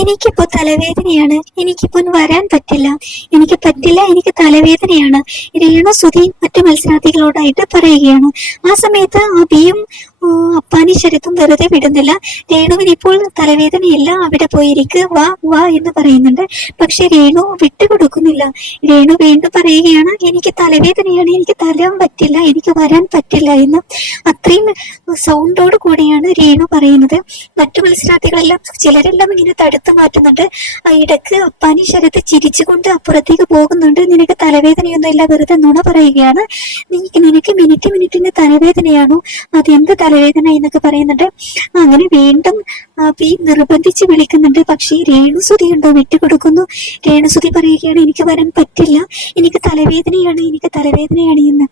എനിക്കിപ്പോ തലവേദനയാണ്, എനിക്കിപ്പോ വരാൻ പറ്റില്ല, എനിക്ക് തലവേദനയാണ്. രേണു സുധി മറ്റു മത്സരാർത്ഥികളോടായിട്ട് പറയുകയാണ്. ആ സമയത്ത് അഭിയും അപ്പാനി ശരത്തും വെറുതെ വിടുന്നില്ല. രേണുവിന് ഇപ്പോൾ തലവേദനയില്ല, അവിടെ പോയിരിക്ക്, വാ വാ എന്ന് പറയുന്നുണ്ട്. പക്ഷെ രേണു വിട്ടുകൊടുക്കുന്നില്ല. രേണു വീണ്ടും പറയുകയാണ്, എനിക്ക് തലവേദനയാണ്, എനിക്ക് തരാൻ പറ്റില്ല, എനിക്ക് വരാൻ പറ്റില്ല എന്ന്. അത്രയും സൗണ്ടോട് കൂടിയാണ് രേണു പറയുന്നത്. മറ്റു മത്സരാർത്ഥികളെല്ലാം ചിലരെല്ലാം ഇങ്ങനെ തടുത്തു മാറ്റുന്നുണ്ട്. ഇടക്ക് അപ്പാനി ശരത്ത് ചിരിച്ചുകൊണ്ട് അപ്പുറത്തേക്ക് പോകുന്നുണ്ട്. നിനക്ക് തലവേദനയൊന്നുമില്ല, വെറുതെ നുണ പറയുകയാണ്, നിനക്ക് മിനിറ്റിന് തലവേദനയാണോ, അതെന്ത് തലവേദന എന്നൊക്കെ പറയുന്നുണ്ട്. അങ്ങനെ വീണ്ടും അഭി നിർബന്ധിച്ച് വിളിക്കുന്നുണ്ട്. പക്ഷേ രേണുസുതി ഉണ്ടോ, വിട്ടുകൊടുക്കുന്നു. രേണുസുതി പറയുകയാണ്, എനിക്ക് വരാൻ പറ്റില്ല, എനിക്ക് തലവേദനയാണ് എന്ന്.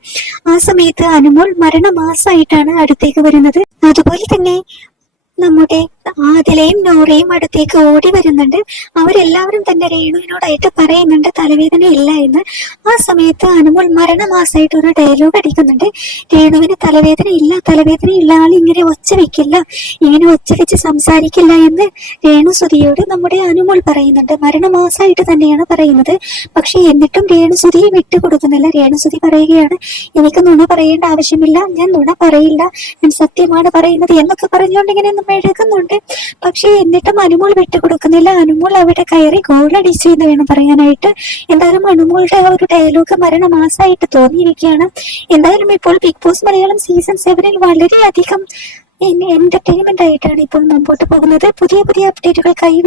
ആ സമയത്ത് അനുമോൾ മരണമാസമായിട്ടാണ് അടുത്തേക്ക് വരുന്നത്. അതുപോലെ തന്നെ നമ്മുടെ ആദിലയും നോറയും അടുത്തേക്ക് ഓടി വരുന്നുണ്ട്. അവരെല്ലാവരും തന്നെ രേണുവിനോടായിട്ട് പറയുന്നുണ്ട് തലവേദന ഇല്ല എന്ന്. ആ സമയത്ത് അനുമോൾ മരണമാസമായിട്ട് ഒരു ഡയലോഗ് അടിക്കുന്നുണ്ട്. രേണുവിന് തലവേദന ഇല്ല ആൾ ഇങ്ങനെ ഒച്ച വെക്കില്ല, ഇങ്ങനെ ഒച്ച വെച്ച് സംസാരിക്കില്ല എന്ന് രേണുസുതിയോട് നമ്മുടെ അനുമോൾ പറയുന്നുണ്ട്. മരണമാസമായിട്ട് തന്നെയാണ് പറയുന്നത്. പക്ഷെ എന്നിട്ടും രേണുസുതി വിട്ടുകൊടുക്കുന്നില്ല. രേണുസുതി പറയുകയാണ്, എനിക്ക് നുണ പറയേണ്ട ആവശ്യമില്ല, ഞാൻ നുണ പറയില്ല, ഞാൻ സത്യമാണ് പറയുന്നത് എന്നൊക്കെ പറഞ്ഞുകൊണ്ട് ഇങ്ങനെ മെഴുകുന്നുണ്ട്. പക്ഷെ എന്നിട്ടും അനുമോൾ വിട്ടുകൊടുക്കുന്നില്ല. അനുമോൾ അവിടെ കയറി ഗോളടിച്ചു എന്ന് വേണം പറയാനായിട്ട്. എന്തായാലും അനുമോളുടെ ആ ഒരു ഡയലോഗ് മരണമാസമായിട്ട് തോന്നിയിരിക്കുകയാണ്. എന്തായാലും ഇപ്പോൾ ബിഗ് ബോസ് മലയാളം സീസൺ 7 വളരെയധികം എന്റർടൈൻമെന്റ് ആയിട്ടാണ് ഇപ്പോൾ മുമ്പോട്ട് പോകുന്നത്. പുതിയ അപ്ഡേറ്റുകൾക്കായി